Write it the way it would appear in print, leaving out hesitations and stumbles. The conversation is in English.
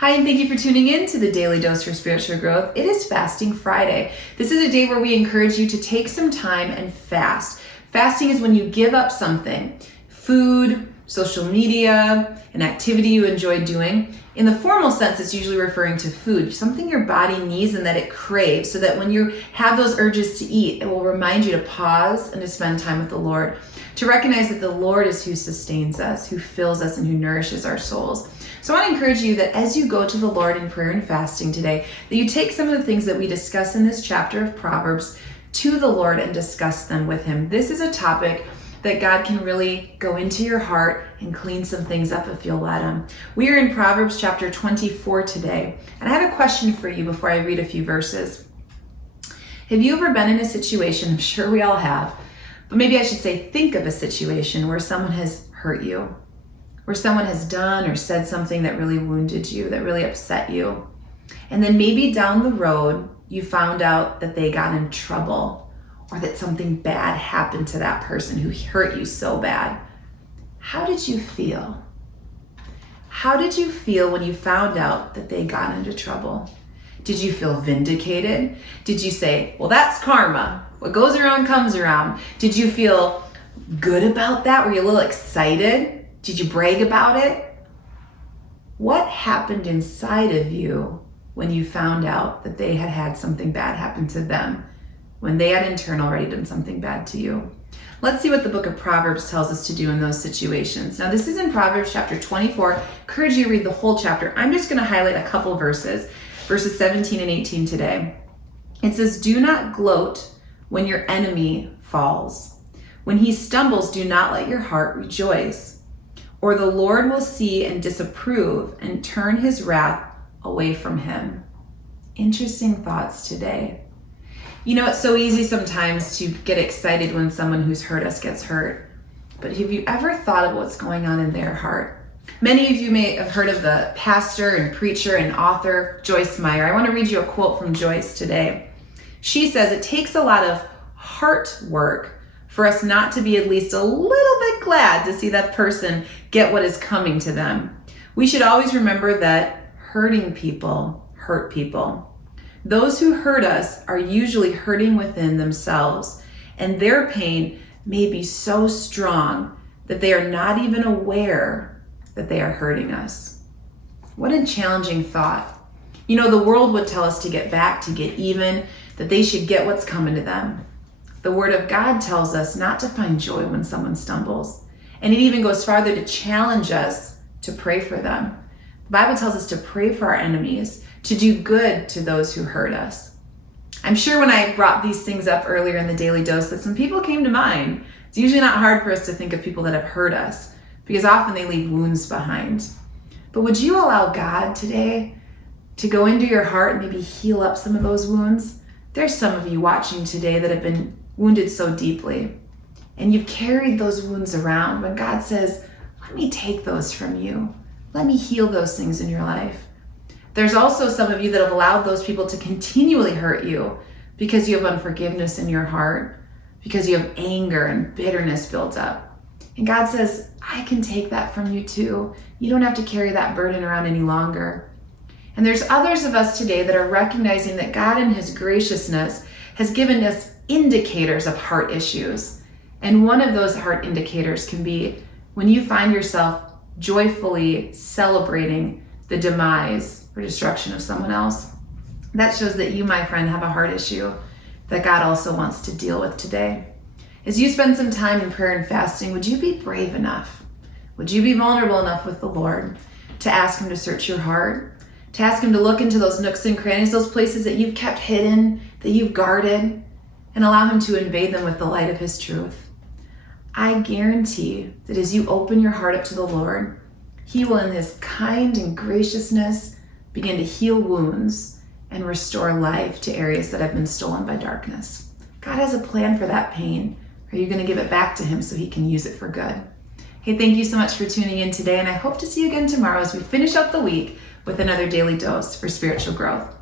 Hi, and thank you for tuning in to the Daily Dose for Spiritual Growth. It is Fasting Friday. This is a day where we encourage you to take some time and fast. Fasting is when you give up something, food, social media, an activity you enjoy doing. In the formal sense, it's usually referring to food, something your body needs and that it craves, so that when you have those urges to eat, it will remind you to pause and to spend time with the Lord, to recognize that the Lord is who sustains us, who fills us, and who nourishes our souls. So I want to encourage you that as you go to the Lord in prayer and fasting today, that you take some of the things that we discuss in this chapter of Proverbs to the Lord and discuss them with Him. This is a topic that God can really go into your heart and clean some things up if you'll let Him. We are in Proverbs chapter 24 today, and I have a question for you before I read a few verses. Have you ever been in a situation, I'm sure we all have, but maybe I should say think of a situation where someone has hurt you, where someone has done or said something that really wounded you, that really upset you. And then maybe down the road, you found out that they got in trouble or that something bad happened to that person who hurt you so bad. How did you feel? How did you feel when you found out that they got into trouble? Did you feel vindicated? Did you say, well, that's karma. What goes around comes around. Did you feel good about that? Were you a little excited? Did you brag about it? What happened inside of you when you found out that they had had something bad happen to them, when they had in turn already done something bad to you? Let's see what the book of Proverbs tells us to do in those situations. Now, this is in Proverbs chapter 24. I encourage you to read the whole chapter. I'm just going to highlight a couple verses 17 and 18 today. It says, "Do not gloat when your enemy falls. When he stumbles, do not let your heart rejoice. Or the Lord will see and disapprove and turn his wrath away from him." Interesting thoughts today. You know, it's so easy sometimes to get excited when someone who's hurt us gets hurt. But have you ever thought of what's going on in their heart? Many of you may have heard of the pastor and preacher and author Joyce Meyer. I want to read you a quote from Joyce today. She says, "It takes a lot of heart work for us not to be at least a little bit glad to see that person get what is coming to them. We should always remember that hurting people hurt people. Those who hurt us are usually hurting within themselves, and their pain may be so strong that they are not even aware that they are hurting us." What a challenging thought. You know, the world would tell us to get back, to get even, that they should get what's coming to them. The Word of God tells us not to find joy when someone stumbles. And it even goes farther to challenge us to pray for them. The Bible tells us to pray for our enemies, to do good to those who hurt us. I'm sure when I brought these things up earlier in the Daily Dose that some people came to mind. It's usually not hard for us to think of people that have hurt us, because often they leave wounds behind. But would you allow God today to go into your heart and maybe heal up some of those wounds? There's some of you watching today that have been wounded so deeply, and you've carried those wounds around when God says, let me take those from you. Let me heal those things in your life. There's also some of you that have allowed those people to continually hurt you because you have unforgiveness in your heart, because you have anger and bitterness built up. And God says, I can take that from you too. You don't have to carry that burden around any longer. And there's others of us today that are recognizing that God in His graciousness has given us indicators of heart issues. And one of those heart indicators can be when you find yourself joyfully celebrating the demise or destruction of someone else. That shows that you, my friend, have a heart issue that God also wants to deal with today. As you spend some time in prayer and fasting, would you be brave enough? Would you be vulnerable enough with the Lord to ask Him to search your heart, to ask Him to look into those nooks and crannies, those places that you've kept hidden, that you've guarded, and allow Him to invade them with the light of His truth? I guarantee that as you open your heart up to the Lord, He will in His kind and graciousness begin to heal wounds and restore life to areas that have been stolen by darkness. God has a plan for that pain. Are you going to give it back to Him so He can use it for good? Hey, thank you so much for tuning in today, and I hope to see you again tomorrow as we finish up the week with another daily dose for spiritual growth.